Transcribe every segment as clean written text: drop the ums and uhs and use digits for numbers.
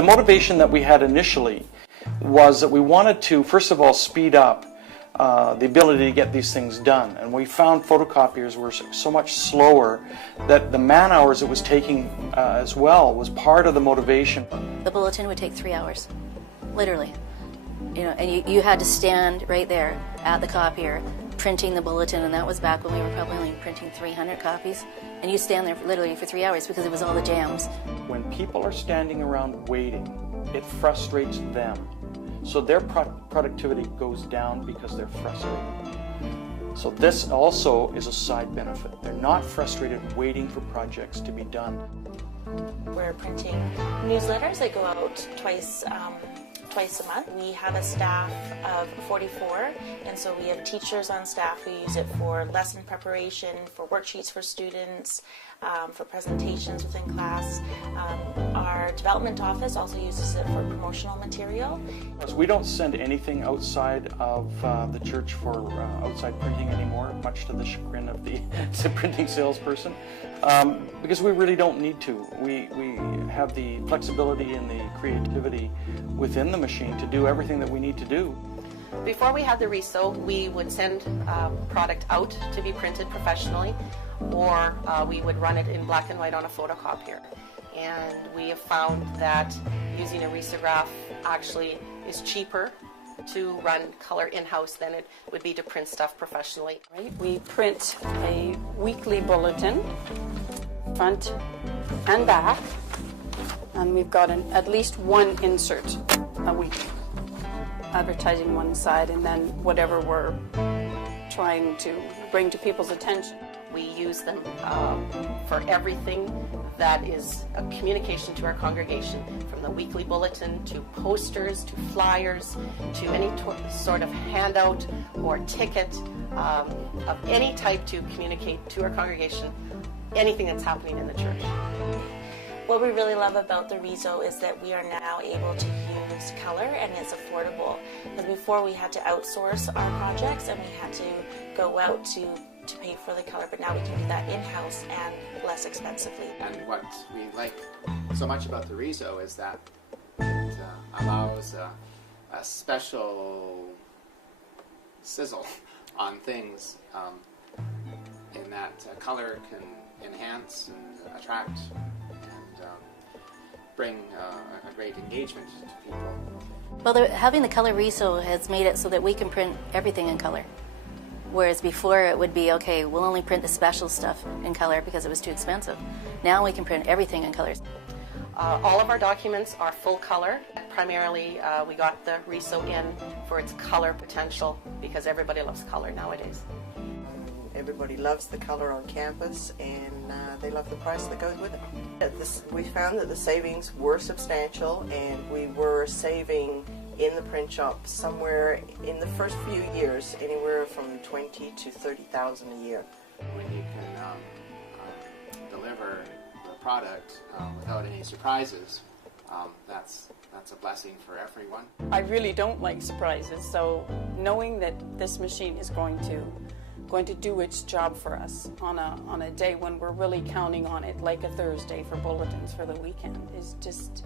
The motivation that we had initially was that we wanted to, first of all, speed up the ability to get these things done. And we found photocopiers were so much slower that the man hours it was taking as well was part of the motivation. The bulletin would take 3 hours, literally. You know, and you had to stand right there at the copier printing the bulletin, and that was back when we were probably only printing 300 copies. And you stand there literally for 3 hours because it was all the jams. When people are standing around waiting, it frustrates them. So their productivity goes down because they're frustrated. So this also is a side benefit. They're not frustrated waiting for projects to be done. We're printing newsletters that go out twice a month. We have a staff of 44, and so we have teachers on staff who use it for lesson preparation, for worksheets for students, for presentations within class. Our development office also uses it for promotional material. We don't send anything outside of the church for outside printing anymore, much to the chagrin of the printing salesperson, because we really don't need to. We have the flexibility and the creativity within the machine to do everything that we need to do. Before we had the RISO, we would send product out to be printed professionally, or we would run it in black and white on a photocopier. And we have found that using a risograph actually is cheaper to run color in-house than it would be to print stuff professionally. Right? We print a weekly bulletin, front and back, and we've got at least one insert a week, advertising one side, and then whatever we're trying to bring to people's attention. We use them for everything that is a communication to our congregation, from the weekly bulletin to posters to flyers to any sort of handout or ticket of any type to communicate to our congregation anything that's happening in the church. What we really love about the RISO is that we are now able to use color, and it's affordable. Because before we had to outsource our projects and we had to go out to pay for the color, but now we can do that in-house and less expensively. And what we like so much about the RISO is that it allows a special sizzle on things in that color can enhance and attract and bring a great engagement to people. Well, having the color RISO has made it so that we can print everything in color. Whereas before it would be, okay, we'll only print the special stuff in color because it was too expensive. Now we can print everything in colors. All of our documents are full color. Primarily, we got the RISO in for its color potential because everybody loves color nowadays. Everybody loves the color on campus, and they love the price that goes with it. We found that the savings were substantial, and we were saving in the print shop somewhere in the first few years anywhere from 20 to 30,000 a year. When you can deliver the product without any surprises, that's a blessing for everyone. I really don't like surprises, so knowing that this machine is going to do its job for us on a day when we're really counting on it, like a Thursday for bulletins for the weekend, is just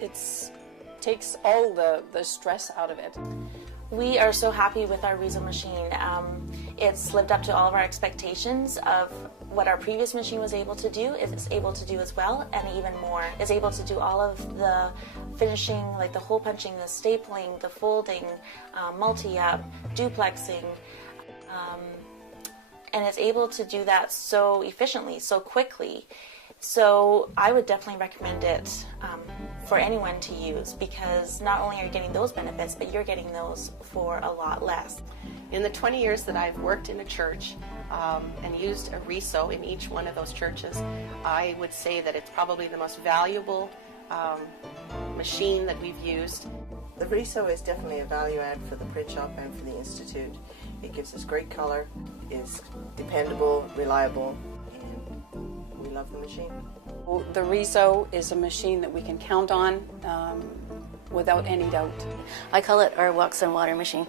it's takes all the stress out of it. We are so happy with our RISO machine. It's lived up to all of our expectations of what our previous machine was able to do. It's able to do as well, and even more. It's able to do all of the finishing, like the hole punching, the stapling, the folding, multi-up, duplexing, and it's able to do that so efficiently, so quickly. So I would definitely recommend it for anyone to use, because not only are you getting those benefits, but you're getting those for a lot less. In the 20 years that I've worked in a church and used a RISO in each one of those churches, I would say that it's probably the most valuable machine that we've used. The RISO is definitely a value add for the print shop and for the Institute. It gives us great color, is dependable, reliable, and we love the machine. The RISO is a machine that we can count on without any doubt. I call it our walks on water machine.